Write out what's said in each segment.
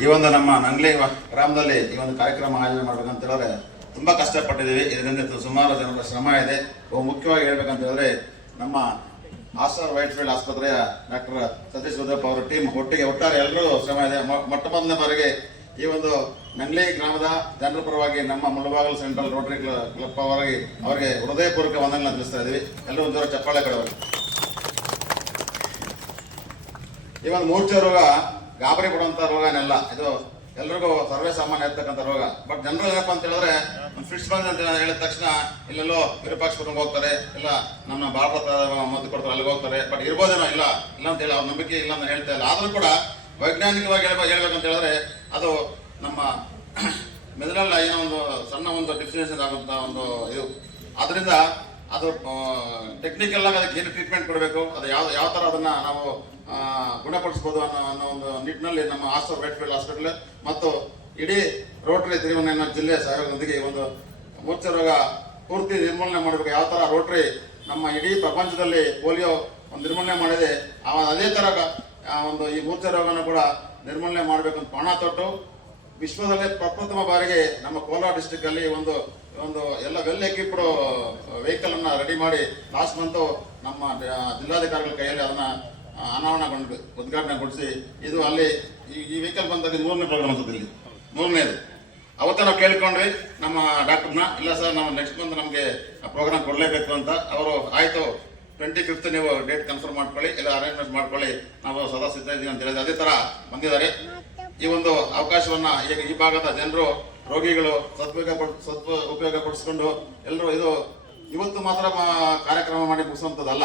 ಈ ಒಂದು ನಮ್ಮ ನಂಗ್ಲಿ ಗ್ರಾಮದಲ್ಲಿ ಈ ಒಂದು ಕಾರ್ಯಕ್ರಮ ಆಯೋಜನೆ ಮಾಡ್ಬೇಕಂತ ಹೇಳಿದ್ರೆ ತುಂಬಾ ಕಷ್ಟಪಟ್ಟಿದ್ದೀವಿ. ಇದರಿಂದ ಸುಮಾರು ಜನರ ಶ್ರಮ ಇದೆ. ಮುಖ್ಯವಾಗಿ ಹೇಳ್ಬೇಕಂತ ಹೇಳಿದ್ರೆ ನಮ್ಮ ಆಸ್ಟರ್ ವೈಟ್ಫೀಲ್ಡ್ ಆಸ್ಪತ್ರೆಯ ಡಾಕ್ಟರ್ ಸತೀಶ್ ಉದಯಪ್ಪ ಅವರ ಟೀಮ್ ಒಟ್ಟಾರೆ ಎಲ್ಲರೂ ಶ್ರಮ ಇದೆ. ಮೊಟ್ಟ ಮೊದಲನೇ ಬಾರಿಗೆ ಈ ಒಂದು ನಂಗ್ಲಿ ಗ್ರಾಮದ ಜನರ ಪರವಾಗಿ ನಮ್ಮ ಮುಳಬಾಗಲ್ ಸೆಂಟ್ರಲ್ ರೋಟರಿ ಕ್ಲಬ್ ಅವರಿಗೆ ಹೃದಯಪೂರ್ವಕ ವಂದನೆಗಳನ್ನು ತಿಳಿಸ್ತಾ ಇದ್ದೀವಿ. ಎಲ್ಲರೂ ಒಂದು ಜೋರ ಚಪ್ಪಾಳೆ ಕೊಡಬೇಕು. ಈ ಒಂದು ಮೂರ್ಛೆ ರೋಗ ಗಾಬರಿ ಪಡುವಂತ ರೋಗನೆಲ್ಲ, ಇದು ಎಲ್ರಿಗೂ ಸರ್ವೇ ಸಾಮಾನ್ಯ ಇರ್ತಕ್ಕಂಥ ರೋಗ. ಬಟ್ ಜನರು ಏನಪ್ಪ ಅಂತ ಹೇಳಿದ್ರೆ ಫಿಟ್ಸ್ ಬಂದ ಅಂತ ಹೇಳಿದ ತಕ್ಷಣ ಇಲ್ಲೆಲ್ಲೋ ವಿರೂಪಾಕ್ಷಪುರಂಗೆ ಹೋಗ್ತಾರೆ, ಇಲ್ಲ ನಮ್ಮ ಭಾರತ ಮದ್ದು ಕೊಡ್ತಾರೆ ಅಲ್ಲಿಗೆ ಹೋಗ್ತಾರೆ. ಬಟ್ ಇರ್ಬೋದೇನೋ ಇಲ್ಲ ಅಂತ ಹೇಳಿ ಅವ್ರ ನಂಬಿಕೆ ಇಲ್ಲ ಅಂತ ಹೇಳ್ತಾ ಇಲ್ಲ. ಆದ್ರೂ ಕೂಡ ವೈಜ್ಞಾನಿಕವಾಗಿ ಹೇಳ್ಬೇಕಂತ ಹೇಳಿದ್ರೆ ಅದು ನಮ್ಮ ಮೆದುಳಲ್ಲ ಏನೋ ಒಂದು ಸಣ್ಣ ಒಂದು ಡಿಫಿಷಿಯನ್ಸಿ ಆಗುವಂತ ಒಂದು ಇದು. ಆದ್ರಿಂದ ಅದು ಟೆಕ್ನಿಕಲ್ ಆಗಿ ಅದಕ್ಕೆ ಏನು ಟ್ರೀಟ್ಮೆಂಟ್ ಕೊಡಬೇಕು, ಅದು ಯಾವ ತರ ಅದನ್ನ ನಾವು ಗುಣಪಡಿಸಬಹುದು ಅನ್ನೋ ಒಂದು ನಿಟ್ಟಿನಲ್ಲಿ ನಮ್ಮ ಆಸ್ಟರ್ ವೈಟ್ಫೀಲ್ಡ್ ಹಾಸ್ಪಿಟಲ್ ಮತ್ತು ಇಡೀ ರೋಟರಿ ತಿರುವನಂತಪುರ ಜಿಲ್ಲೆ ಸಹಯೋಗದೊಂದಿಗೆ ಈ ಒಂದು ಮೂರ್ಛೆ ರೋಗ ಪೂರ್ತಿ ನಿರ್ಮೂಲನೆ ಮಾಡಬೇಕು. ಯಾವ ತರ ರೋಟರಿ ನಮ್ಮ ಇಡೀ ಪ್ರಪಂಚದಲ್ಲಿ ಪೋಲಿಯೋ ಒಂದು ನಿರ್ಮೂಲನೆ ಮಾಡಿದೆ, ಅದೇ ತರ ಒಂದು ಈ ಮೂರ್ಛೆ ರೋಗನ ಕೂಡ ನಿರ್ಮೂಲನೆ ಮಾಡಬೇಕಂತ ಪಣ ತೊಟ್ಟು ವಿಶ್ವದಲ್ಲೇ ಪ್ರಪ್ರಥಮ ಬಾರಿಗೆ ನಮ್ಮ ಕೋಲಾರ ಡಿಸ್ಟಿಕ್ ಅಲ್ಲಿ ಒಂದು ಎಲ್ಲ ವೆಲ್ ಎಕ್ವಿಪ್ಡ್ ವೆಹಿಕಲ್ ಅನ್ನ ರೆಡಿ ಮಾಡಿ ಲಾಸ್ಟ್ ಮಂತ್ ನಮ್ಮ ಜಿಲ್ಲಾಧಿಕಾರಿಗಳ ಕೈಯಲ್ಲಿ ಅದನ್ನ ಅನಾವರಣಗೊಂಡು ಉದ್ಘಾಟನೆಗೊಳಿಸಿ ಇದು ಅಲ್ಲಿ ಈ ವೆಹಿಕಲ್ ಬಂದಾಗ 3ನೇ ಪ್ರೋಗ್ರಾಮ್ ಅನ್ಸುತ್ತೆ. ಇಲ್ಲಿ 3ನೇದು ಅವತ್ತ ನಾವು ಕೇಳ್ಕೊಂಡ್ವಿ ನಮ್ಮ ಡಾಕ್ಟರ್ನ, ಇಲ್ಲ ಸರ್ ನಾವು ನೆಕ್ಸ್ಟ್ ಮಂತ್ ನಮಗೆ ಪ್ರೋಗ್ರಾಮ್ ಕೊಡಲೇಬೇಕು ಅಂತ. ಅವರು ಆಯ್ತು 25th ನೀವು ಡೇಟ್ ಕನ್ಫರ್ಮ್ ಮಾಡ್ಕೊಳ್ಳಿ, ಇಲ್ಲ ಅರೇಂಜ್ಮೆಂಟ್ ಮಾಡ್ಕೊಳ್ಳಿ, ನಾವು ಸದಾ ಸಿದ್ಧ ಇದ್ದೀವಿ ಅಂತ ಹೇಳಿದ್ರೆ ಅದೇ ತರ ಬಂದಿದ್ದಾರೆ. ಈ ಒಂದು ಅವಕಾಶವನ್ನ ಈಗ ಈ ಭಾಗದ ಜನರು ರೋಗಿಗಳು ಉಪಯೋಗ ಪಡಿಸ್ಕೊಂಡು ಎಲ್ಲರೂ ಇದು ಇವತ್ತು ಮಾತ್ರ ಕಾರ್ಯಕ್ರಮ ಮಾಡಿ ಮುಗಿಸುವಂಥದ್ದಲ್ಲ,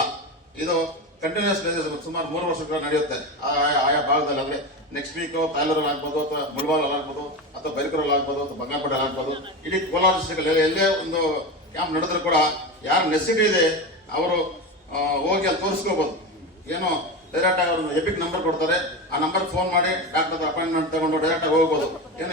ಇದು ಕಂಟಿನ್ಯೂಸ್ ಸುಮಾರು 3 ವರ್ಷಗಳ ನಡೆಯುತ್ತೆ ಆಯಾ ಭಾಗದಲ್ಲಿ. ಅಂದ್ರೆ ನೆಕ್ಸ್ಟ್ ವೀಕ್ ತಾಲೂರಲ್ಲಿ ಆಗ್ಬೋದು, ಅಥವಾ ಮುಳಬಾಗಲ್ ಆಗ್ಬೋದು, ಅಥವಾ ಬೈಕೂರಲ್ಲಿ ಆಗ್ಬೋದು, ಅಥವಾ ಬಂಗಾಪೇಟೆಯಲ್ಲಿ ಆಗ್ಬೋದು, ಇಡೀ ಕೋಲಾರ ಡಿಸ್ಟ್ರಿಕ್ಟ್ ಎಲ್ಲೇ ಒಂದು ಕ್ಯಾಂಪ್ ನಡೆದ್ರು ಕೂಡ ಯಾರು ನೆಸಿಟಿ ಇದೆ ಅವರು ಹೋಗಿ ಅಲ್ಲಿ ತೋರಿಸ್ಕೋಬಹುದು. ಏನು ಡೈರೆಕ್ಟ್ ಆಗಿ ಅವ್ರನ್ನ ಎಪಿಕ್ ನಂಬರ್ ಕೊಡ್ತಾರೆ, ಆ ನಂಬರ್ ಫೋನ್ ಮಾಡಿ ಡಾಕ್ಟರ್ ಅಪಾಯಿಂಟ್ಮೆಂಟ್ ತಗೊಂಡು ಡೈರೆಕ್ಟ್ ಆಗಿ ಹೋಗ್ಬೋದು. ಏನು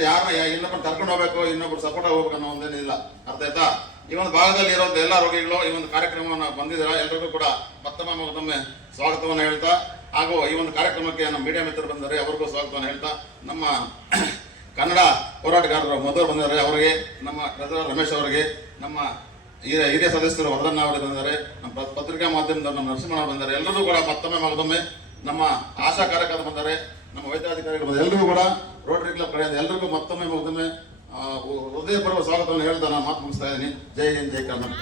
ಇನ್ನೊಬ್ಬರು ಕರ್ಕೊಂಡು ಹೋಗ್ಬೇಕು, ಇನ್ನೊಬ್ರು ಸಪೋರ್ಟ್ ಆಗಿ ಹೋಗ್ಬೇಕು ಅನ್ನೋ ಒಂದೇನಿಲ್ಲ. ಅರ್ಥ ಆಯ್ತಾ? ಈ ಒಂದು ಭಾಗದಲ್ಲಿ ಇರುವಂತ ಎಲ್ಲಾ ರೋಗಿಗಳು ಈ ಒಂದು ಕಾರ್ಯಕ್ರಮವನ್ನು ಬಂದಿದ್ದಾರೆ. ಎಲ್ಲರಿಗೂ ಕೂಡ ಮತ್ತೊಮ್ಮೆ ಸ್ವಾಗತವನ್ನು ಹೇಳ್ತಾ, ಹಾಗೂ ಈ ಒಂದು ಕಾರ್ಯಕ್ರಮಕ್ಕೆ ನಮ್ಮ ಮೀಡಿಯಾ ಮಿತ್ರರು ಬಂದರೆ ಅವ್ರಿಗೂ ಸ್ವಾಗತವನ್ನು ಹೇಳ್ತಾ, ನಮ್ಮ ಕನ್ನಡ ಹೋರಾಟಗಾರರು ಮಧುರ್ ಬಂದಿದ್ದಾರೆ, ಅವರಿಗೆ, ನಮ್ಮ ಟ್ರೆಜರರ್ ರಮೇಶ್ ಅವರಿಗೆ, ನಮ್ಮ ಹಿರಿಯ ಸದಸ್ಯರು ವರದಣ್ಣ ಅವರಿಗೆ ಬಂದಿದ್ದಾರೆ, ನಮ್ಮ ಪತ್ರಿಕಾ ಮಾಧ್ಯಮದವರು ನಮ್ಮ ನರಸಿಂಹ ಬಂದಿದ್ದಾರೆ. ಎಲ್ಲರೂ ಕೂಡ ಮತ್ತೊಮ್ಮೆ ನಮ್ಮ ಆಶಾ ಕಾರ್ಯಕರ್ತರು ಬಂದರೆ, ನಮ್ಮ ವೈದ್ಯಾಧಿಕಾರಿಗಳು ಬಂದರೆ, ಎಲ್ಲರಿಗೂ ಕೂಡ ರೋಟರಿ ಕ್ಲಬ್ ಕಡೆಯಿಂದ ಎಲ್ಲರಿಗೂ ಮತ್ತೊಮ್ಮೆ ಹೃದಯಪೂರ್ವಕ ಸ್ವಾಗತವನ್ನು ಹೇಳ್ತಾ ನಾನು ಮಾತು ಮುಗಿಸ್ತಾ ಇದ್ದೀನಿ. ಜೈ ಹಿಂದ್, ಜೈ ಕರ್ನಾಟಕ.